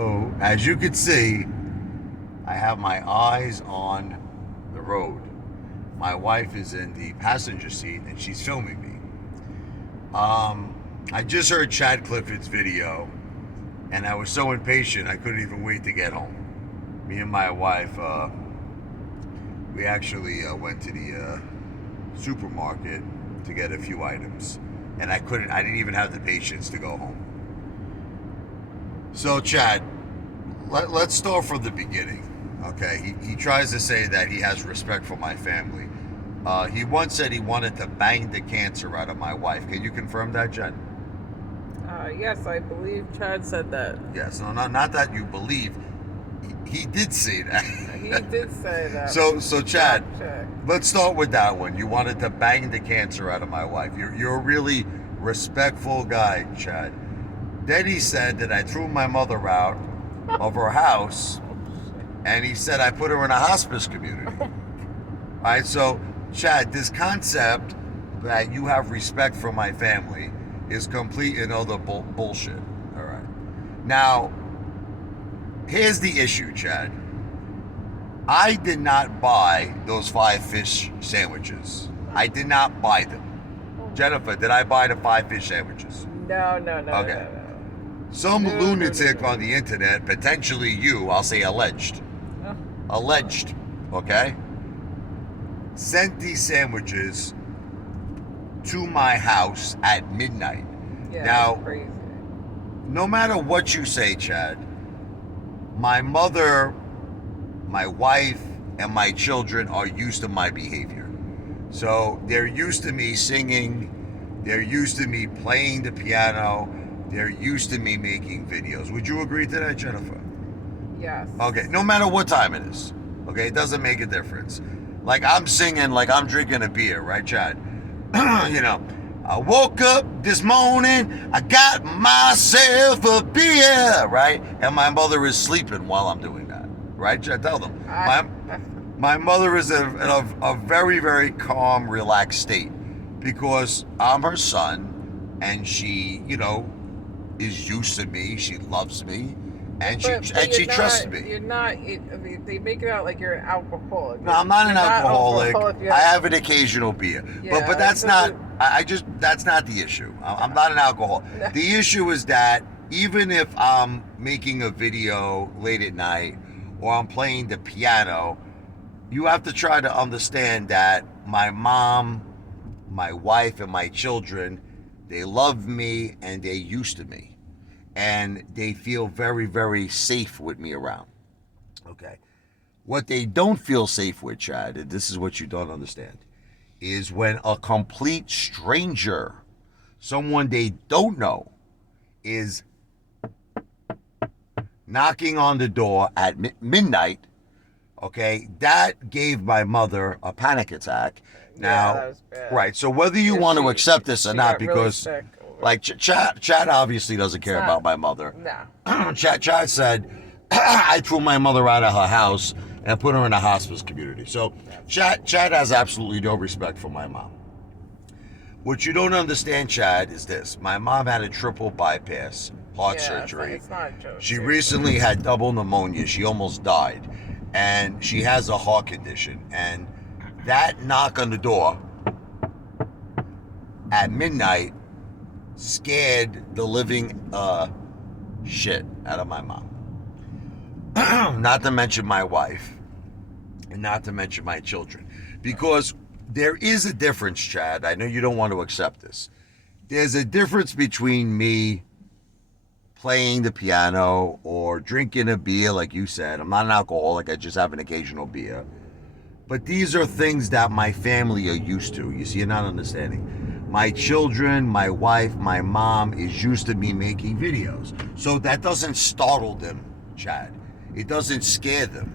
So, as you can see, I have my eyes on the road. My wife is in the passenger seat and she's filming me. I just heard Chad Clifford's video and I was so impatient I couldn't even wait to get home. Me and my wife, we actually went to the supermarket to get a few items and I didn't even have the patience to go home. So, Chad, let's start from the beginning. Okay, he tries to say that he has respect for my family. He once said he wanted to bang the cancer out of my wife. Can you confirm that, Chad? Yes, I believe Chad said that. Yes. No, not that you believe. He did say that. He did say that. So Chad, let's start with that one. You wanted to bang the cancer out of my wife. You're a really respectful guy, Chad. Then he said that I threw my mother out of her house, and he said I put her in a hospice community. All right, so Chad, this concept that you have respect for my family is complete and utter bullshit. All right. Now, here's the issue, Chad. I did not buy those 5 fish sandwiches. I did not buy them. Jennifer, did I buy the 5 fish sandwiches? No. Okay. No. Some lunatic on the internet, potentially you, I'll say alleged, okay, sent these sandwiches to my house at midnight. Yeah, now, that's crazy. No matter what you say, Chad, my mother, my wife, and my children are used to my behavior. So they're used to me singing, they're used to me playing the piano, they're used to me making videos. Would you agree to that, Jennifer? Yes. Okay, no matter what time it is. Okay, it doesn't make a difference. Like I'm singing, like I'm drinking a beer, right, Chad? I woke up this morning, I got myself a beer, right? And my mother is sleeping while I'm doing that, right, Chad? Tell them. My mother is in a very, very calm, relaxed state because I'm her son and she, is used to me. She loves me. And she trusts me. You're not. They make it out like you're an alcoholic. No, I'm not an alcoholic. I have an occasional beer, Yeah, but that's not. That's not the issue. I'm not an alcoholic. No. The issue is that even if I'm making a video late at night or I'm playing the piano, you have to try to understand that my mom, my wife, and my children, they love me and they're used to me. And they feel very, very safe with me around. Okay. What they don't feel safe with, Chad, and this is what you don't understand, is when a complete stranger, someone they don't know, is knocking on the door at midnight. Okay, that gave my mother a panic attack. Now, that was bad. Right. So whether you want to accept this or not, because really like Chad obviously doesn't care about my mother. No. Chad said I threw my mother out of her house and put her in a hospice community. So Chad has absolutely no respect for my mom. What you don't understand, Chad, is this: my mom had a triple bypass heart surgery. It's not a joke. She recently had double pneumonia. She almost died, and she has a heart condition. And that knock on the door at midnight scared the living shit out of my mom. Not to mention my wife, and not to mention my children. Because there is a difference, Chad. I know you don't want to accept this. There's a difference between me playing the piano or drinking a beer, like you said. I'm not an alcoholic, I just have an occasional beer. But these are things that my family are used to. You see, you're not understanding. My children, my wife, my mom is used to me making videos. So that doesn't startle them, Chad. It doesn't scare them.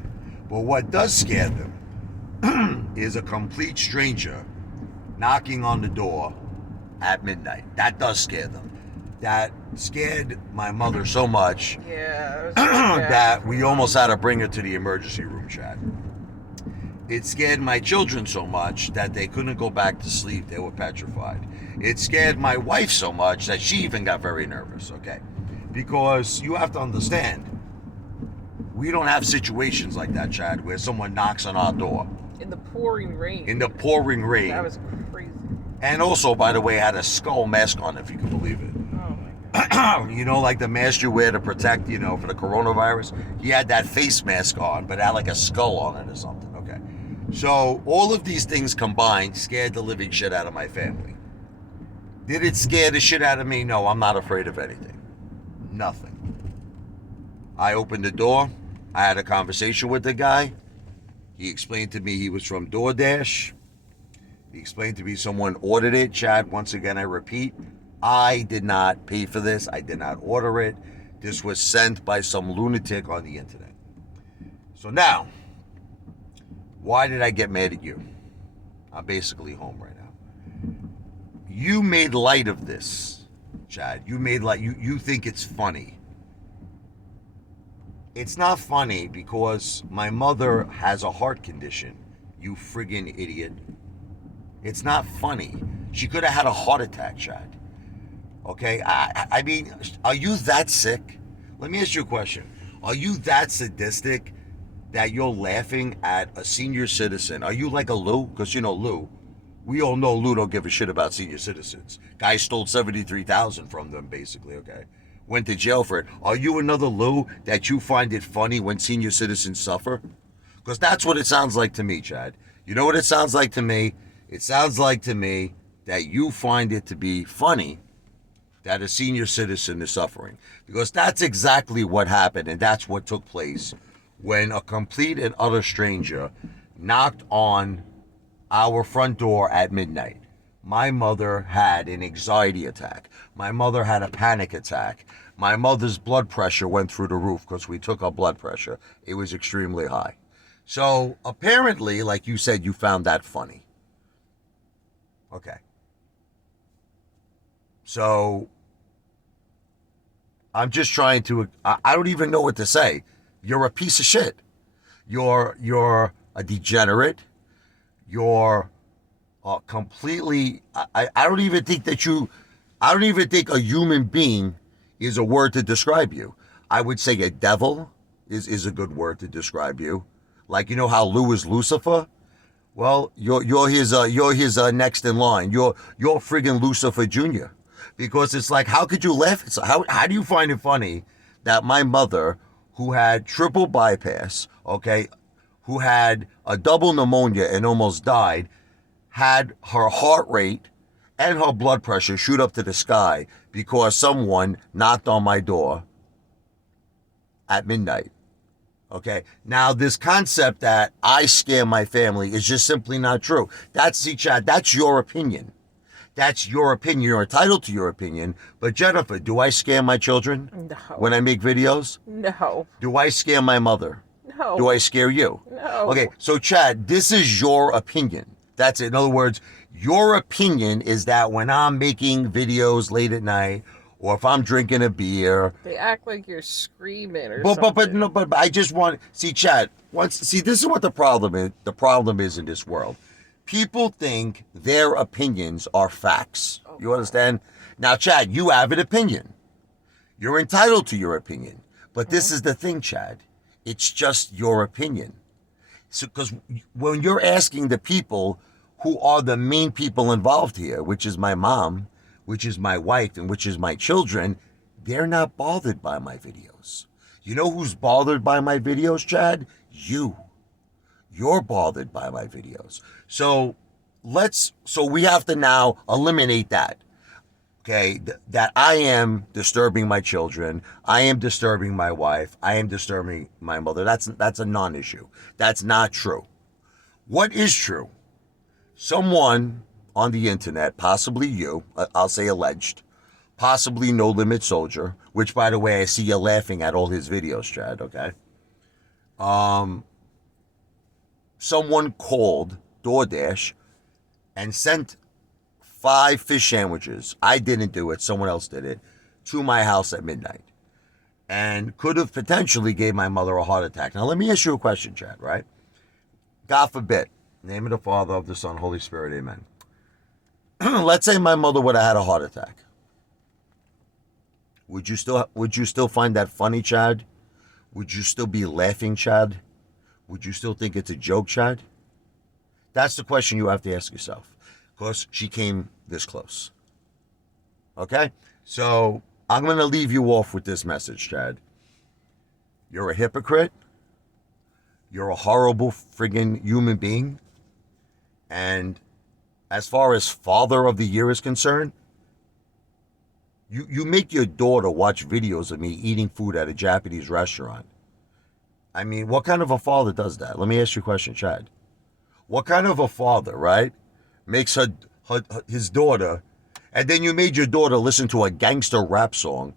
But what does scare them is a complete stranger knocking on the door at midnight. That does scare them. That scared my mother so much that we almost had to bring her to the emergency room, Chad. It scared my children so much that they couldn't go back to sleep. They were petrified. It scared my wife so much that she even got very nervous, okay? Because you have to understand, We don't have situations like that, Chad, where someone knocks on our door. In the pouring rain. In the pouring rain. That was crazy. And also, by the way, had a skull mask on, if you can believe it. Oh my God. You know, like the mask you wear to protect, you know, for the coronavirus? He had that face mask on, but had like a skull on it or something. Okay. So all of these things combined scared the living shit out of my family. Did it scare the shit out of me? No, I'm not afraid of anything. Nothing. I opened the door. I had a conversation with the guy. He explained to me he was from DoorDash. He explained to me someone ordered it. Chad, once again, I repeat, I did not pay for this. I did not order it. This was sent by some lunatic on the internet. So now, why did I get mad at you? I'm basically home right now. You made light of this, Chad. You made light. You think it's funny. It's not funny because my mother has a heart condition, you friggin' idiot. It's not funny. She could have had a heart attack, Chad. Okay? I mean, are you that sick? Let me ask you a question. Are you that sadistic that you're laughing at a senior citizen? Are you like a Lou? Because, you know, Lou, we all know Lou don't give a shit about senior citizens. Guy stole $73,000 from them, basically, okay? Went to jail for it. Are you another Lou that you find it funny when senior citizens suffer? Because that's what it sounds like to me, Chad. You know what it sounds like to me? It sounds like to me that you find it to be funny that a senior citizen is suffering. Because that's exactly what happened, and that's what took place when a complete and utter stranger knocked on our front door at midnight. My mother had an anxiety attack. My mother had a panic attack. My mother's blood pressure went through the roof because we took her blood pressure. It was extremely high. So apparently, like you said, you found that funny. Okay. So I'm just trying to, I don't even know what to say. You're a piece of shit. You're a degenerate. You're completely, I don't even think that I don't even think a human being is a word to describe you. I would say a devil is a good word to describe you. Like, you know how Lou is Lucifer? Well, you're his next in line. You're friggin' Lucifer Jr. Because it's like, how could you laugh? How do you find it funny that my mother, who had triple bypass, okay, who had a double pneumonia and almost died, had her heart rate and her blood pressure shoot up to the sky because someone knocked on my door at midnight? Okay, now this concept that I scare my family is just simply not true. See, Chad, that's your opinion. That's your opinion. You're entitled to your opinion. But Jennifer, do I scare my children No. when I make videos? No. Do I scare my mother? No. Do I scare you? No. Okay, so Chad, this is your opinion. That's it. In other words, your opinion is that when I'm making videos late at night, or if I'm drinking a beer, they act like you're screaming or something. But I just want, see, Chad, this is what the problem is. The problem is in this world. People think their opinions are facts. You understand? Now, Chad, you have an opinion. You're entitled to your opinion. But this is the thing, Chad. It's just your opinion. So, because when you're asking the people who are the main people involved here, which is my mom, which is my wife, and which is my children, they're not bothered by my videos. You know who's bothered by my videos, Chad? You. You're bothered by my videos. So we have to now eliminate that. Okay, that I am disturbing my children, I am disturbing my wife, I am disturbing my mother. That's a non-issue. That's not true. What is true? Someone on the internet, possibly you, I'll say alleged, possibly No Limit Soldier, which, by the way, I see you laughing at all his videos, Chad, okay? Someone called DoorDash and sent 5 fish sandwiches. I didn't do it. Someone else did it. To my house at midnight. And could have potentially gave my mother a heart attack. Now, let me ask you a question, Chad, right? God forbid. In the name of the Father, of the Son, Holy Spirit, amen. Let's say my mother would have had a heart attack. Would you still find that funny, Chad? would you still be laughing, Chad? Would you still think it's a joke, Chad? That's the question you have to ask yourself. Because she came this close. Okay? So I'm going to leave you off with this message, Chad. You're a hypocrite. You're a horrible friggin' human being. And as far as Father of the Year is concerned, you make your daughter watch videos of me eating food at a Japanese restaurant. I mean, what kind of a father does that? Let me ask you a question, Chad. What kind of a father, right, makes his daughter, and then you made your daughter listen to a gangster rap song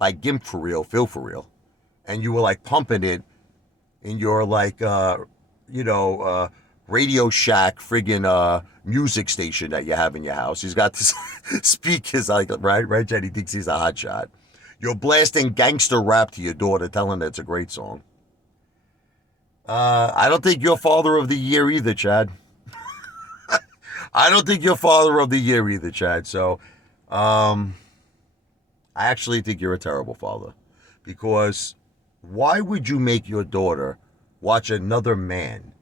like Gimp for real, Phil for real, and you were like pumping it in your like, Radio Shack friggin' music station that you have in your house. He's got this speakers like, right, Chad? He thinks he's a hotshot. You're blasting gangster rap to your daughter, telling her it's a great song. I don't think you're Father of the Year either, Chad. I don't think you're Father of the Year either, Chad. So, I actually think you're a terrible father. Because why would you make your daughter watch another man?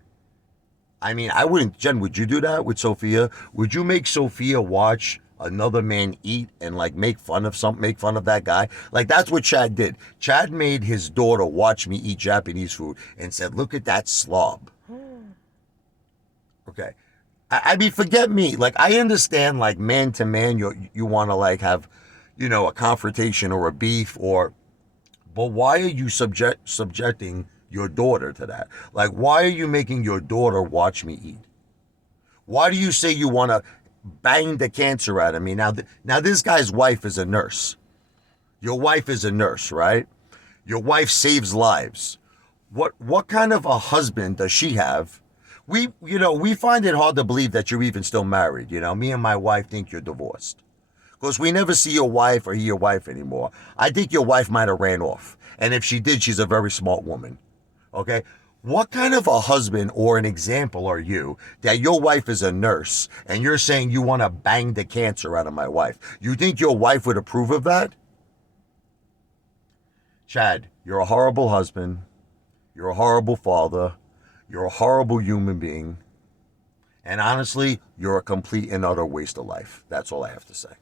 I mean, I wouldn't, Jen, would you do that with Sophia? Would you make Sophia watch another man eat and like make fun of that guy? Like that's what Chad did. Chad made his daughter watch me eat Japanese food and said, look at that slob. Okay. I mean, forget me. Like I understand like man to man, you want to like have, a confrontation or a beef but why are you subjecting your daughter to that? Like, why are you making your daughter watch me eat? Why do you say you want to bang the cancer out of me? Now this guy's wife is a nurse. Your wife is a nurse, right? Your wife saves lives. What kind of a husband does she have? We find it hard to believe that you're even still married. Me and my wife think you're divorced. Because we never see your wife or hear your wife anymore. I think your wife might have ran off. And if she did, she's a very smart woman. Okay? What kind of a husband or an example are you that your wife is a nurse and you're saying you want to bang the cancer out of my wife? You think your wife would approve of that? Chad, you're a horrible husband. You're a horrible father. You're a horrible human being. And honestly, you're a complete and utter waste of life. That's all I have to say.